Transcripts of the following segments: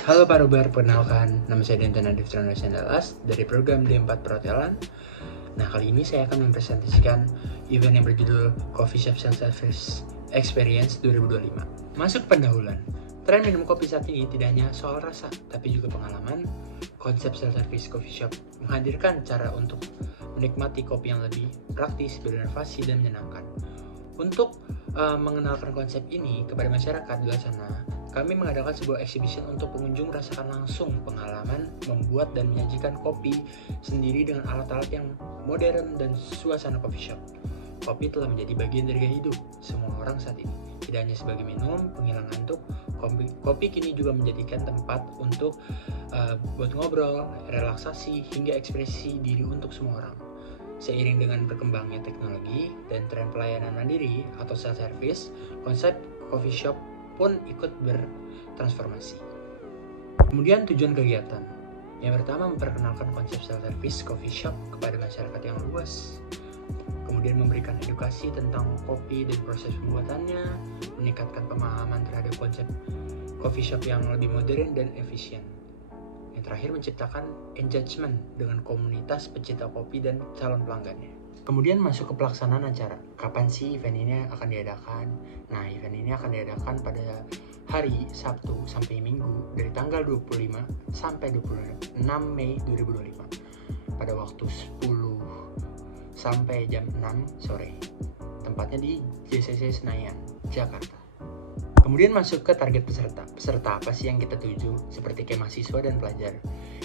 Halo Pak Rubar, perkenalkan, nama saya Denton Nadif Transition Dallas dari program D4 Perhotelan. Nah, kali ini saya akan mempresentasikan event yang berjudul Coffee Shop Self-Service Experience 2025. Masuk pendahuluan. Tren minum kopi saat ini tidak hanya soal rasa, tapi juga pengalaman. Konsep self-service coffee shop menghadirkan cara untuk menikmati kopi yang lebih praktis, berinovasi, dan menyenangkan. Untuk mengenalkan konsep ini kepada masyarakat di luar sana, kami mengadakan sebuah exhibition untuk pengunjung merasakan langsung pengalaman membuat dan menyajikan kopi sendiri dengan alat-alat yang modern dan suasana coffee shop. Kopi telah menjadi bagian dari gaya hidup semua orang saat ini. Tidak hanya sebagai minum, penghilang ngantuk, kopi kini juga menjadikan tempat untuk buat ngobrol, relaksasi, hingga ekspresi diri untuk semua orang. Seiring dengan berkembangnya teknologi dan tren pelayanan mandiri atau self-service, konsep coffee shop pun ikut bertransformasi. Kemudian tujuan kegiatan. Yang pertama, memperkenalkan konsep self-service coffee shop kepada masyarakat yang luas. Kemudian memberikan edukasi tentang kopi dan proses pembuatannya, meningkatkan pemahaman terhadap konsep coffee shop yang lebih modern dan efisien. Yang terakhir, menciptakan engagement dengan komunitas pecinta kopi dan calon pelanggannya. Kemudian masuk ke pelaksanaan acara. Kapan sih event ini akan diadakan? Nah, event ini akan diadakan pada hari Sabtu sampai Minggu dari tanggal 25 sampai 26 Mei 2025 pada waktu 10 sampai jam 6 sore. Tempatnya di JCC Senayan, Jakarta. Kemudian masuk ke target peserta. Peserta apa sih yang kita tuju? Seperti kayak mahasiswa dan pelajar.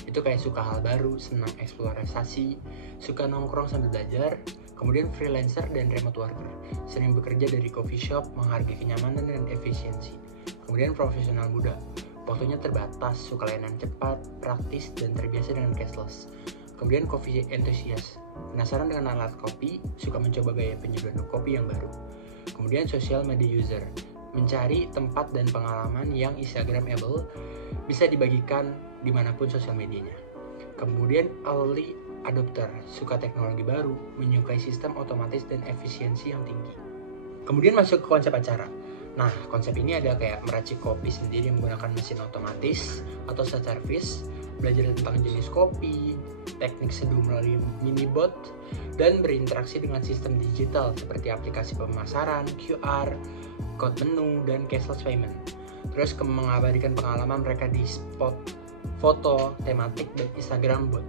Itu kayak suka hal baru, senang eksplorasi, suka nongkrong sambil belajar. Kemudian freelancer dan remote worker, sering bekerja dari coffee shop, menghargai kenyamanan dan efisiensi. Kemudian profesional muda, waktunya terbatas, suka layanan cepat, praktis, dan terbiasa dengan cashless. Kemudian coffee enthusiast, penasaran dengan alat kopi, suka mencoba gaya penyeduhan kopi yang baru. Kemudian social media user, mencari tempat dan pengalaman yang Instagramable, bisa dibagikan dimanapun sosial medianya. Kemudian early adopter, suka teknologi baru, menyukai sistem otomatis dan efisiensi yang tinggi. Kemudian masuk ke konsep acara. Nah, konsep ini ada kayak meracik kopi sendiri menggunakan mesin otomatis atau self-service, belajar tentang jenis kopi, teknik seduh melalui mini bot, dan berinteraksi dengan sistem digital seperti aplikasi pemasaran, QR, code menu, dan cashless payment. Terus mengabadikan pengalaman mereka di spot foto, tematik, dan Instagram bot.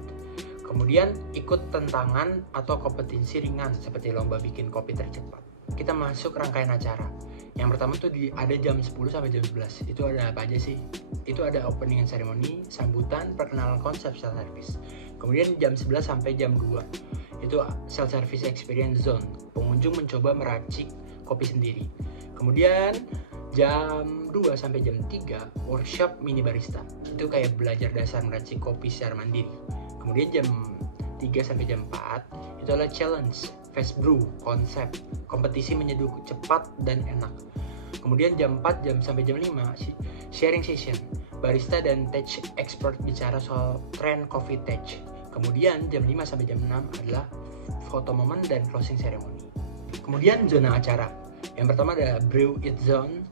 Kemudian ikut tantangan atau kompetisi ringan seperti lomba bikin kopi tercepat. Kita masuk rangkaian acara. Yang pertama tuh ada jam 10 sampai jam 11. Itu ada apa aja sih? Itu ada opening ceremony, sambutan, perkenalan konsep self-service. Kemudian jam 11 sampai jam 2. Itu self-service experience zone. Pengunjung mencoba meracik kopi sendiri. Kemudian jam 2 sampai jam 3 workshop mini barista. Itu kayak belajar dasar meracik kopi secara mandiri. Kemudian jam 3 sampai jam 4 itu adalah challenge, fast brew, konsep, kompetisi menyeduh cepat dan enak. Kemudian jam 4 sampai jam 5 sharing session, barista dan tech expert bicara soal tren coffee tech. Kemudian jam 5 sampai jam 6 adalah foto momen dan closing ceremony. Kemudian zona acara. Yang pertama ada brew it zone.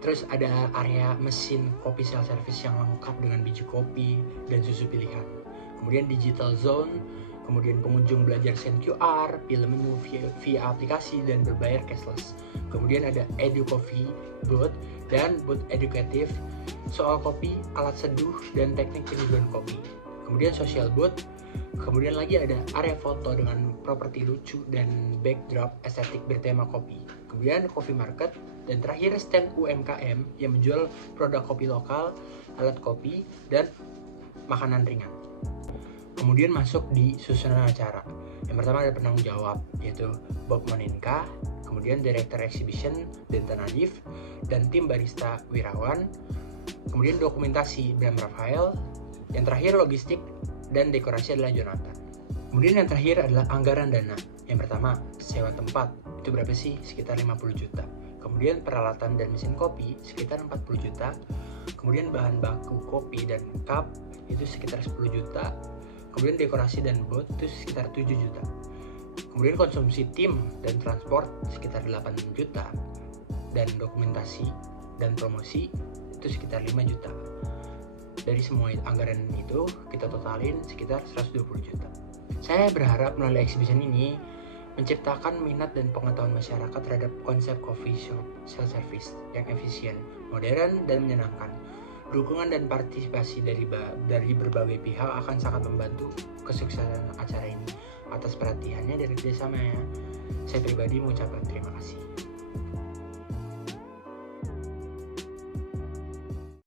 Terus ada area mesin kopi self-service yang lengkap dengan biji kopi dan susu pilihan. Kemudian digital zone, kemudian pengunjung belajar scan QR, pilih menu via aplikasi, dan berbayar cashless. Kemudian ada edu coffee booth dan booth edukatif soal kopi, alat seduh, dan teknik penyeduhan kopi. Kemudian social booth, kemudian lagi ada area foto dengan properti lucu dan backdrop estetik bertema kopi. Kemudian coffee market, dan terakhir stand UMKM yang menjual produk kopi lokal, alat kopi, dan makanan ringan. Kemudian masuk di susunan acara. Yang pertama ada penanggung jawab, yaitu Bob Moninka, kemudian Director Exhibition Denton Nadif, dan tim barista Wirawan. Kemudian dokumentasi Bram Rafael. Yang terakhir logistik dan dekorasi adalah Jonathan. Kemudian yang terakhir adalah anggaran dana. Yang pertama sewa tempat, itu berapa sih? Sekitar 50 juta. Kemudian peralatan dan mesin kopi sekitar 40 juta. Kemudian bahan baku kopi dan cup itu sekitar 10 juta. Kemudian dekorasi dan booth itu sekitar 7 juta. Kemudian konsumsi tim dan transport sekitar 8 juta. Dan dokumentasi dan promosi itu sekitar 5 juta. Dari semua anggaran itu kita totalin sekitar 120 juta. Saya berharap melalui exhibition ini menciptakan minat dan pengetahuan masyarakat terhadap konsep coffee shop self-service yang efisien, modern, dan menyenangkan. Dukungan dan partisipasi dari berbagai pihak akan sangat membantu kesuksesan acara ini. Atas perhatiannya dan kerjasamanya, saya pribadi mengucapkan terima kasih.